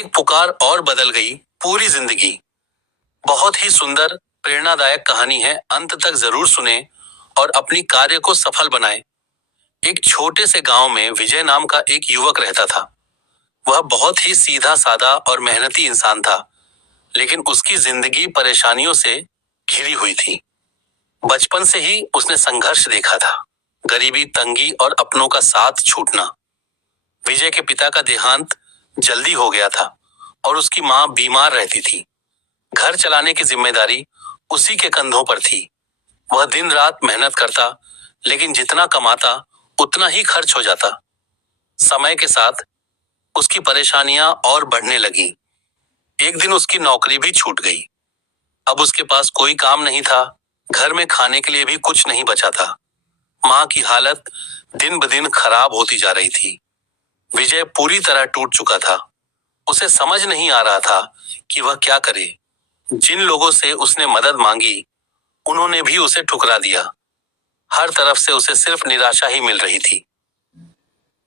एक पुकार और बदल गई पूरी जिंदगी। बहुत ही सुंदर प्रेरणादायक कहानी है, अंत तक जरूर सुने और अपनी कार्य को सफल बनाएं। एक छोटे से गांव में विजय नाम का एक युवक रहता था। वह बहुत ही सीधा साधा और मेहनती इंसान था, लेकिन उसकी जिंदगी परेशानियों से घिरी हुई थी। बचपन से ही उसने संघर्ष देखा था, गरीबी, तंगी और अपनों का साथ छूटना। विजय के पिता का देहांत जल्दी हो गया था और उसकी मां बीमार रहती थी। घर चलाने की जिम्मेदारी उसी के कंधों पर थी। वह दिन रात मेहनत करता, लेकिन जितना कमाता उतना ही खर्च हो जाता। समय के साथ उसकी परेशानियां और बढ़ने लगी। एक दिन उसकी नौकरी भी छूट गई। अब उसके पास कोई काम नहीं था, घर में खाने के लिए भी कुछ नहीं बचा था। मां की हालत दिन ब दिन खराब होती जा रही थी। विजय पूरी तरह टूट चुका था। उसे समझ नहीं आ रहा था कि वह क्या करे। जिन लोगों से उसने मदद मांगी, उन्होंने भी उसे ठुकरा दिया। हर तरफ से उसे सिर्फ निराशा ही मिल रही थी।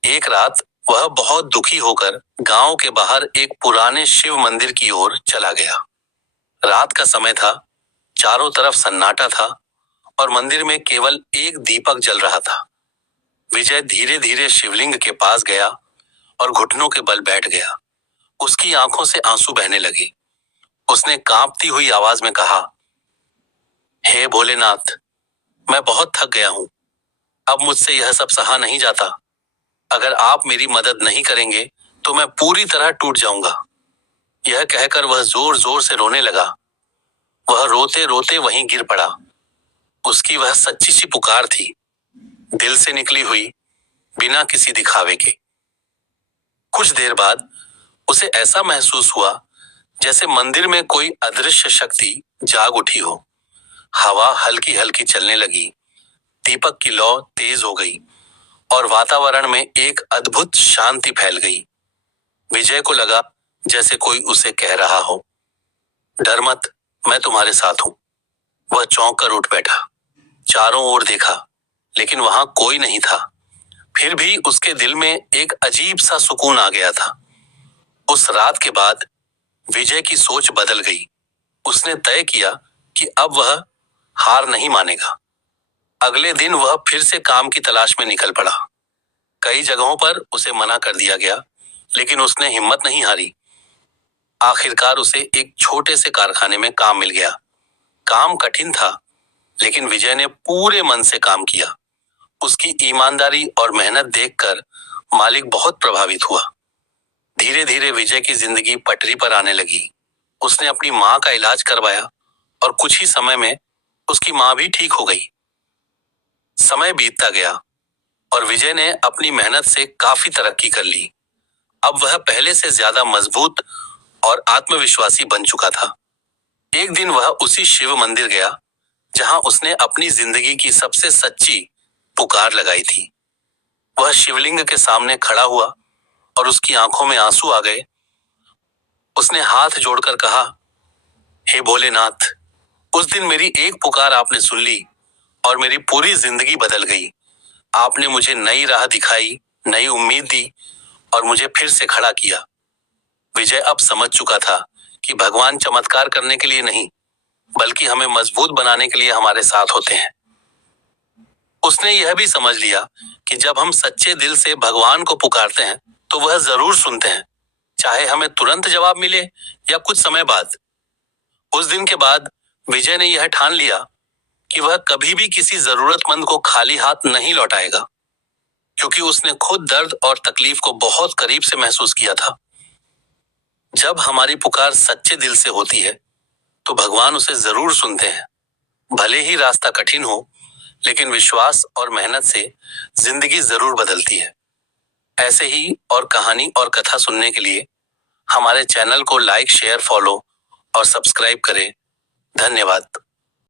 एक रात वह बहुत दुखी होकर गांव के बाहर एक पुराने शिव मंदिर की ओर चला गया। रात का समय था, चारों तरफ सन्नाटा था और मंदिर में केवल एक दीपक जल रहा था। विजय धीरे धीरे शिवलिंग के पास गया और घुटनों के बल बैठ गया। उसकी आंखों से आंसू बहने लगे। उसने कांपती हुई आवाज में कहा, हे भोलेनाथ, मैं बहुत थक गया हूं। अब मुझसे यह सब सहा नहीं जाता। अगर आप मेरी मदद नहीं करेंगे तो मैं पूरी तरह टूट जाऊंगा। यह कहकर वह जोर जोर से रोने लगा। वह रोते रोते वहीं गिर पड़ा। उसकी वह सच्ची सी पुकार थी, दिल से निकली हुई, बिना किसी दिखावे के। कुछ देर बाद उसे ऐसा महसूस हुआ जैसे मंदिर में कोई अदृश्य शक्ति जाग उठी हो। हवा हल्की हल्की चलने लगी, दीपक की लौ तेज हो गई और वातावरण में एक अद्भुत शांति फैल गई। विजय को लगा जैसे कोई उसे कह रहा हो, डर मत, मैं तुम्हारे साथ हूं। वह चौंक कर उठ बैठा, चारों ओर देखा, लेकिन वहां कोई नहीं था। फिर भी उसके दिल में एक अजीब सा सुकून आ गया था। उस रात के बाद विजय की सोच बदल गई। उसने तय किया कि अब वह हार नहीं मानेगा। अगले दिन वह फिर से काम की तलाश में निकल पड़ा। कई जगहों पर उसे मना कर दिया गया, लेकिन उसने हिम्मत नहीं हारी। आखिरकार उसे एक छोटे से कारखाने में काम मिल गया। काम कठिन था, लेकिन विजय ने पूरे मन से काम किया। उसकी ईमानदारी और मेहनत देखकर मालिक बहुत प्रभावित हुआ। धीरे धीरे विजय की जिंदगी पटरी पर आने लगी। उसने अपनी मां का इलाज करवाया और कुछ ही समय में उसकी मां भी ठीक हो गई। समय बीतता गया और विजय ने अपनी मेहनत से काफी तरक्की कर ली। अब वह पहले से ज्यादा मजबूत और आत्मविश्वासी बन चुका था। एक दिन वह उसी शिव मंदिर गया जहां उसने अपनी जिंदगी की सबसे सच्ची पुकार लगाई थी। वह शिवलिंग के सामने खड़ा हुआ और उसकी आंखों में आंसू आ गए। उसने हाथ जोड़कर कहा, हे भोलेनाथ, उस दिन मेरी एक पुकार आपने सुन ली और मेरी पूरी जिंदगी बदल गई। आपने मुझे नई राह दिखाई, नई उम्मीद दी और मुझे फिर से खड़ा किया। विजय अब समझ चुका था कि भगवान चमत्कार करने के लिए नहीं, बल्कि हमें मजबूत बनाने के लिए हमारे साथ होते हैं। उसने यह भी समझ लिया कि जब हम सच्चे दिल से भगवान को पुकारते हैं तो वह जरूर सुनते हैं, चाहे हमें तुरंत जवाब मिले या कुछ समय बाद। उस दिन के बाद विजय ने यह ठान लिया कि वह कभी भी किसी जरूरतमंद को खाली हाथ नहीं लौटाएगा, क्योंकि उसने खुद दर्द और तकलीफ को बहुत करीब से महसूस किया था। जब हमारी पुकार सच्चे दिल से होती है तो भगवान उसे जरूर सुनते हैं। भले ही रास्ता कठिन हो, लेकिन विश्वास और मेहनत से जिंदगी जरूर बदलती है। ऐसे ही और कहानी और कथा सुनने के लिए हमारे चैनल को लाइक, शेयर, फॉलो और सब्सक्राइब करें। धन्यवाद।